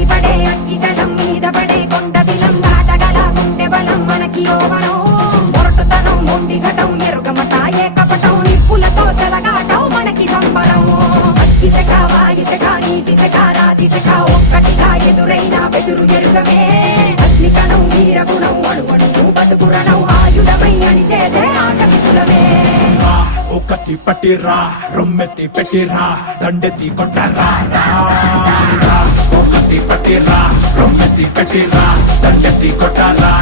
ఎగిసిపడే అగ్గి జలం మీద పడే కొండ దిలం దాటగల గుండె బలం మనకి ఓవరం మొరటుతనం మొండి ఘటం ఎరుగమట ఏకపటం నిప్పులతో చెలగాటం మనకి సంబరం అగ్గిసెక వాయుసెక నీటిసెక రాతిసెక ఒక్కటిగా ఎదురైన బెదురు ఎరుగమే అగ్నికణం వీరగుణం అణువణువు బతుకురణం ఆయుధమై అని చేసే ఆటవికులమే ఒకటి పట్టిరా రొమ్మెత్తి పెట్టిరా దండెత్తి కొట్టరా ఒకటి పట్టిరా రొమ్మెత్తి పెట్టిరా దండెత్తి కొట్టరా